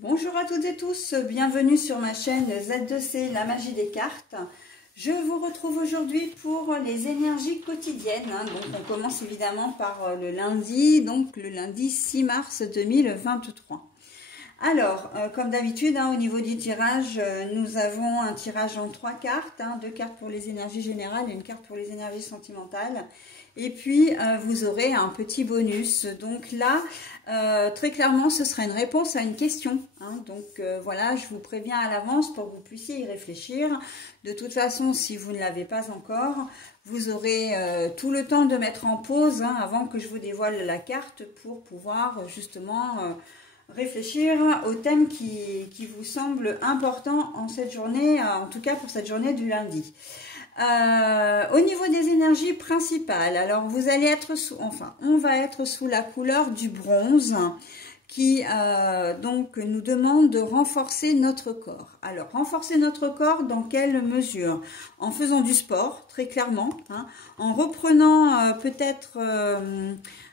Bonjour à toutes et tous, bienvenue sur ma chaîne Z2C, la magie des cartes. Je vous retrouve aujourd'hui pour les énergies quotidiennes. Donc on commence évidemment par le lundi, donc le lundi 6 mars 2023. Alors, comme d'habitude, au niveau du tirage, nous avons un tirage en 3 cartes, 2 cartes pour les énergies générales et une carte pour les énergies sentimentales. Et puis, vous aurez un petit bonus. Donc là, très clairement, ce sera une réponse à une question. Donc voilà, je vous préviens à l'avance pour que vous puissiez y réfléchir. De toute façon, si vous ne l'avez pas encore, vous aurez tout le temps de mettre en pause avant que je vous dévoile la carte pour pouvoir justement réfléchir au thème qui vous semble important en cette journée, en tout cas pour cette journée du lundi. Au niveau des énergies principales, alors vous allez être on va être sous la couleur du bronze qui donc nous demande de renforcer notre corps. Alors renforcer notre corps dans quelle mesure? En faisant du sport, très clairement, en reprenant peut-être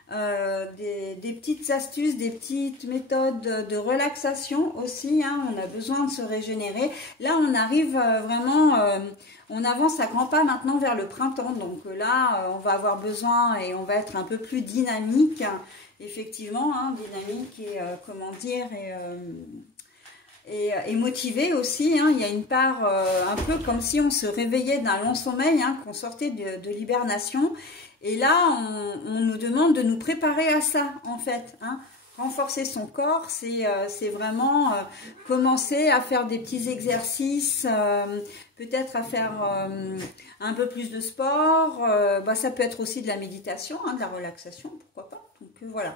des petites astuces, des petites méthodes de relaxation aussi, on a besoin de se régénérer. Là on arrive vraiment, on avance à grands pas maintenant vers le printemps, donc là on va avoir besoin et on va être un peu plus dynamique, effectivement, dynamique et comment dire, et motivé aussi, il y a une part un peu comme si on se réveillait d'un long sommeil, qu'on sortait de l'hibernation. Et là, on nous demande de nous préparer à ça, en fait. Renforcer son corps, c'est vraiment commencer à faire des petits exercices, peut-être à faire un peu plus de sport. Ça peut être aussi de la méditation, de la relaxation, pourquoi pas. Donc voilà,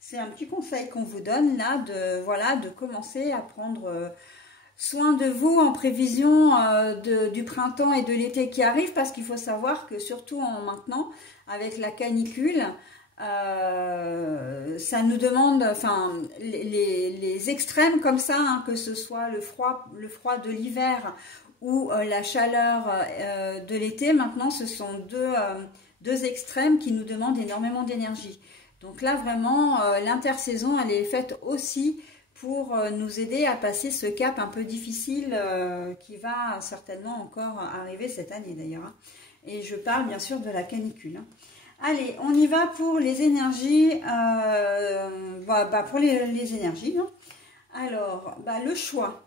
c'est un petit conseil qu'on vous donne là, de commencer à prendre soin de vous en prévision du printemps et de l'été qui arrive, parce qu'il faut savoir que surtout maintenant, avec la canicule, ça nous demande, les extrêmes comme ça, que ce soit le froid de l'hiver ou la chaleur de l'été, maintenant ce sont deux extrêmes qui nous demandent énormément d'énergie. Donc là vraiment, l'intersaison elle est faite aussi pour nous aider à passer ce cap un peu difficile qui va certainement encore arriver cette année d'ailleurs. Et je parle bien sûr de la canicule. Allez, on y va pour les énergies. Pour les énergies. Alors, le choix.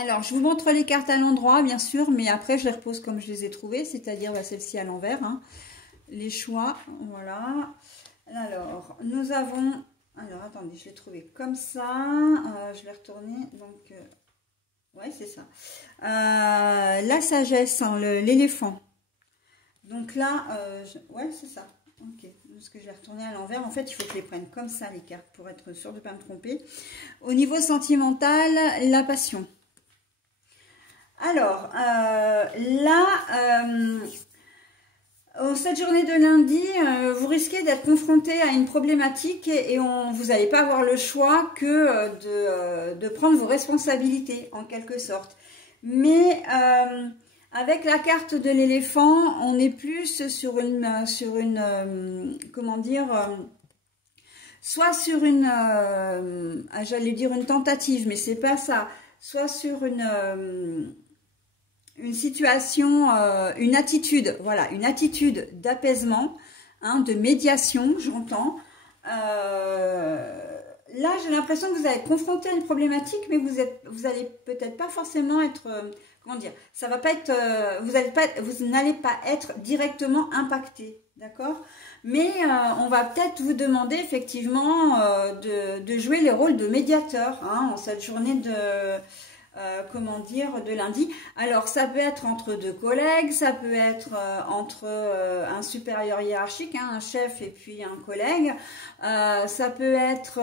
Alors, je vous montre les cartes à l'endroit, bien sûr, mais après, je les repose comme je les ai trouvées, c'est-à-dire celle-ci à l'envers. Les choix, voilà. Alors, nous avons... Alors, attendez, je l'ai trouvé comme ça. Je l'ai retourné, donc... ouais, c'est ça. La sagesse, l'éléphant. Donc là, ouais, c'est ça. Ok, parce que je l'ai retourné à l'envers. En fait, il faut que je les prenne comme ça, les cartes, pour être sûr de ne pas me tromper. Au niveau sentimental, la passion. Alors, cette journée de lundi, vous risquez d'être confronté à une problématique et vous n'allez pas avoir le choix que de prendre vos responsabilités, en quelque sorte. Mais... avec la carte de l'éléphant, on est plus sur une comment dire, soit sur une, j'allais dire une tentative, mais c'est pas ça, soit sur une situation, une attitude, voilà, une attitude d'apaisement, de médiation, j'entends. Là, j'ai l'impression que vous allez être confronté à une problématique, mais vous allez peut-être pas forcément être, comment dire, ça va pas être, vous n'allez pas être directement impacté, d'accord? Mais on va peut-être vous demander effectivement de jouer les rôles de médiateur en cette journée de comment dire, de lundi. Alors ça peut être entre deux collègues, ça peut être entre un supérieur hiérarchique, un chef et puis un collègue, ça peut être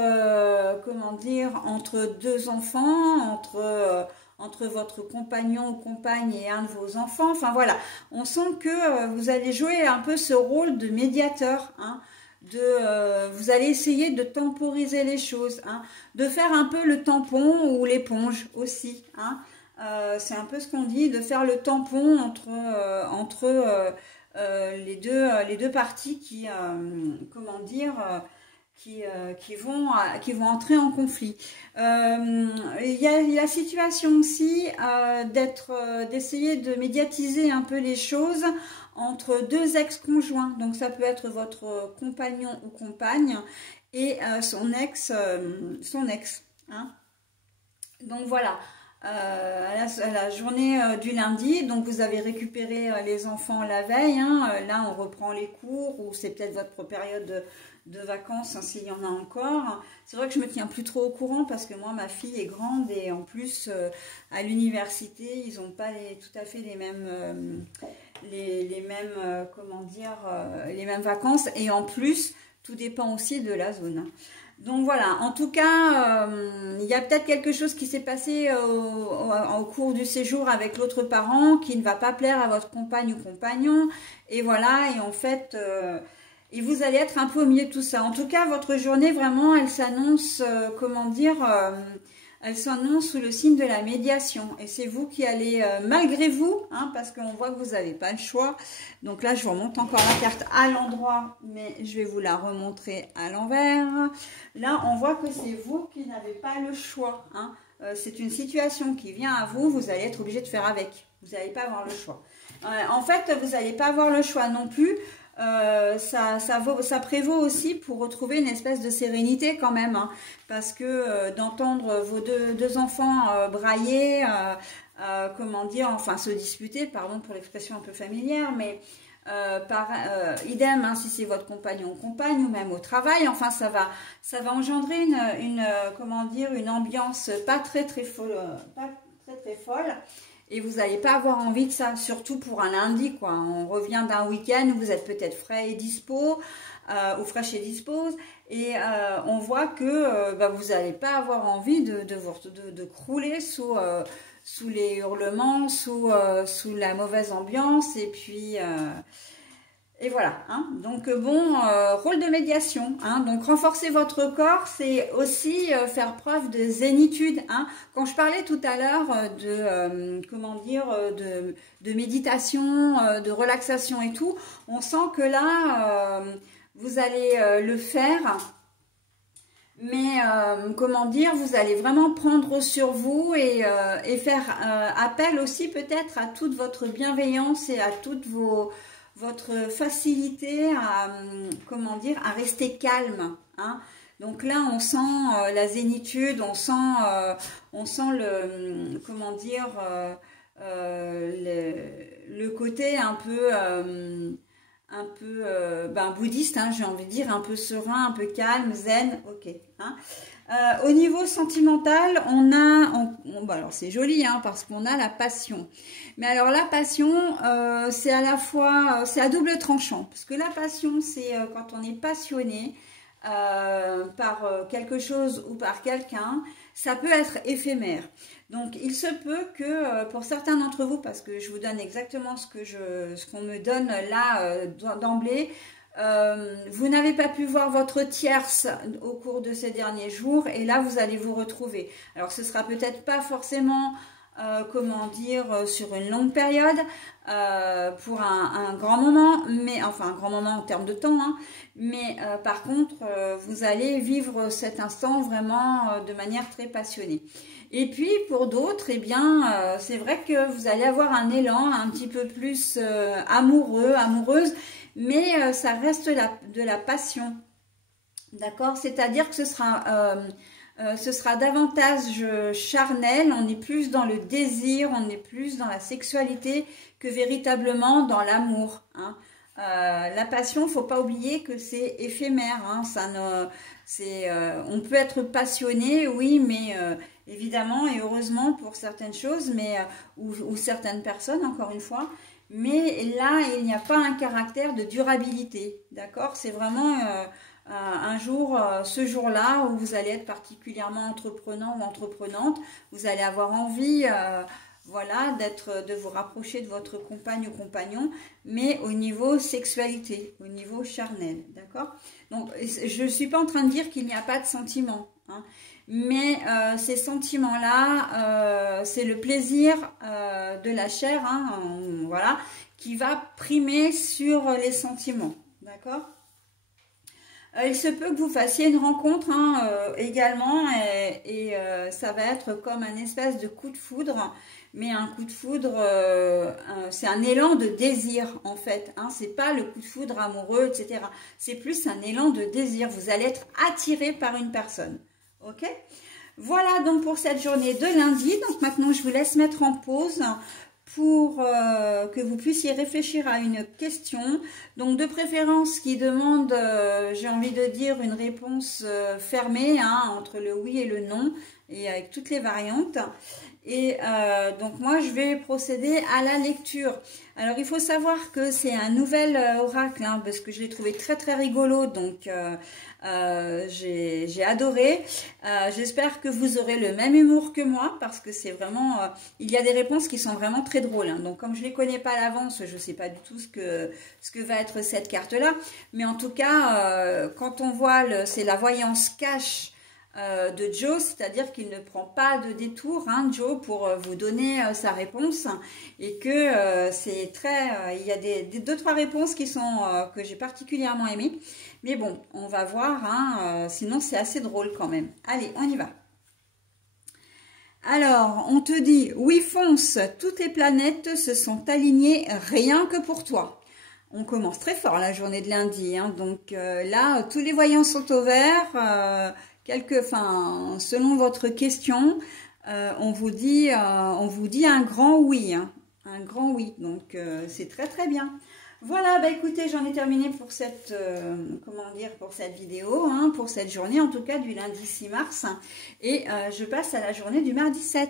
comment dire, entre deux enfants, entre votre compagnon ou compagne et un de vos enfants. Enfin voilà, on sent que vous allez jouer un peu ce rôle de médiateur, vous allez essayer de temporiser les choses, de faire un peu le tampon ou l'éponge aussi, c'est un peu ce qu'on dit, de faire le tampon entre les deux parties qui, comment dire, qui vont entrer en conflit. Il y a la situation aussi d'essayer de médiatiser un peu les choses entre deux ex-conjoints. Donc ça peut être votre compagnon ou compagne et son ex. Hein. Donc voilà. À la journée du lundi, donc vous avez récupéré les enfants la veille, hein, là on reprend les cours, ou c'est peut-être votre période de vacances, hein, s'il y en a encore. C'est vrai que je me tiens plus trop au courant parce que moi ma fille est grande et en plus à l'université ils n'ont pas tout à fait les mêmes comment dire, les mêmes vacances, et en plus tout dépend aussi de la zone. Donc voilà, en tout cas, il y a peut-être quelque chose qui s'est passé au cours du séjour avec l'autre parent qui ne va pas plaire à votre compagne ou compagnon. Et voilà, et en fait, et vous allez être un peu au milieu de tout ça. En tout cas, votre journée, vraiment, elle s'annonce, comment dire, elle s'annonce sous le signe de la médiation. Et c'est vous qui allez, malgré vous, hein, parce qu'on voit que vous n'avez pas le choix. Donc là, je vous remonte encore la carte à l'endroit, mais je vais vous la remontrer à l'envers. Là, on voit que c'est vous qui n'avez pas le choix. Hein. C'est une situation qui vient à vous, vous allez être obligé de faire avec. Vous n'allez pas avoir le choix. En fait, vous n'allez pas avoir le choix non plus. Ça prévaut aussi pour retrouver une espèce de sérénité quand même, hein, parce que d'entendre vos deux enfants brailler, comment dire, enfin se disputer, pardon pour l'expression un peu familière, mais idem, hein, si c'est votre compagnon ou compagne, ou même au travail, enfin ça va engendrer comment dire, une ambiance pas très folle, et vous n'allez pas avoir envie de ça, surtout pour un lundi, quoi. On revient d'un week-end où vous êtes peut-être frais et dispo, ou fraîche et dispose, et on voit que vous n'allez pas avoir envie de crouler sous les hurlements, sous la mauvaise ambiance, et puis... Et voilà, hein. Donc bon, rôle de médiation, hein. Donc renforcer votre corps, c'est aussi faire preuve de zénitude, hein. Quand je parlais tout à l'heure comment dire, de méditation, de relaxation et tout, on sent que là, vous allez le faire, mais comment dire, vous allez vraiment prendre sur vous et faire appel aussi peut-être à toute votre bienveillance et à toute votre facilité à, comment dire, à rester calme, hein. Donc là, on sent la zénitude, on sent le, comment dire, le côté un peu bouddhiste, hein, j'ai envie de dire, un peu serein, un peu calme, zen, ok, hein. Au niveau sentimental, on a, alors c'est joli, hein, parce qu'on a la passion. Mais alors la passion, c'est à la fois, c'est à double tranchant. Parce que la passion, c'est quand on est passionné par quelque chose ou par quelqu'un, ça peut être éphémère. Donc il se peut que pour certains d'entre vous, parce que je vous donne exactement ce qu'on me donne là d'emblée, vous n'avez pas pu voir votre tierce au cours de ces derniers jours, et là vous allez vous retrouver. Alors ce sera peut-être pas forcément comment dire, sur une longue période, pour un grand moment, mais enfin un grand moment en termes de temps, hein, mais par contre vous allez vivre cet instant vraiment de manière très passionnée. Et puis pour d'autres, eh bien c'est vrai que vous allez avoir un élan un petit peu plus amoureux, amoureuse, mais ça reste de la passion, d'accord? C'est-à-dire que ce sera davantage charnel, on est plus dans le désir, on est plus dans la sexualité que véritablement dans l'amour, hein. La passion, faut pas oublier que c'est éphémère, hein. On peut être passionné, oui, mais évidemment et heureusement pour certaines choses, mais ou certaines personnes, encore une fois. Mais là, il n'y a pas un caractère de durabilité, d'accord? C'est vraiment un jour, ce jour-là, où vous allez être particulièrement entreprenant ou entreprenante. Vous allez avoir envie, voilà, de vous rapprocher de votre compagne ou compagnon, mais au niveau sexualité, au niveau charnel, d'accord? Donc, je ne suis pas en train de dire qu'il n'y a pas de sentiments, hein. Mais ces sentiments-là, c'est le plaisir de la chair, hein, voilà, qui va primer sur les sentiments, d'accord? Il se peut que vous fassiez une rencontre également et ça va être comme un espèce de coup de foudre, mais un coup de foudre, c'est un élan de désir en fait, hein, c'est pas le coup de foudre amoureux, etc. C'est plus un élan de désir, vous allez être attiré par une personne, ok? Voilà donc pour cette journée de lundi, donc maintenant je vous laisse mettre en pause pour que vous puissiez réfléchir à une question, donc de préférence qui demande, j'ai envie de dire, une réponse fermée, hein, entre le oui et le non, et avec toutes les variantes. Et donc moi je vais procéder à la lecture. Alors il faut savoir que c'est un nouvel oracle, hein, parce que je l'ai trouvé très très rigolo, donc j'ai adoré. J'espère que vous aurez le même humour que moi, parce que c'est vraiment, il y a des réponses qui sont vraiment très drôles, hein. Donc comme je les connais pas à l'avance, je sais pas du tout ce que va être cette carte là, mais en tout cas quand on voit c'est la voyance cash de Joe, c'est-à-dire qu'il ne prend pas de détour, hein, Joe, pour vous donner sa réponse, et que c'est très, il y a deux trois réponses qui sont que j'ai particulièrement aimées, mais bon, on va voir, hein, sinon c'est assez drôle quand même. Allez, on y va. Alors, on te dit, oui, fonce, toutes les planètes se sont alignées rien que pour toi. On commence très fort la journée de lundi, hein, donc là, tous les voyants sont au vert. Selon votre question, on vous dit un grand oui, hein, un grand oui. Donc c'est très très bien. Voilà, bah écoutez, j'en ai terminé pour cette pour cette vidéo, hein, pour cette journée en tout cas du lundi 6 mars, et je passe à la journée du mardi 7.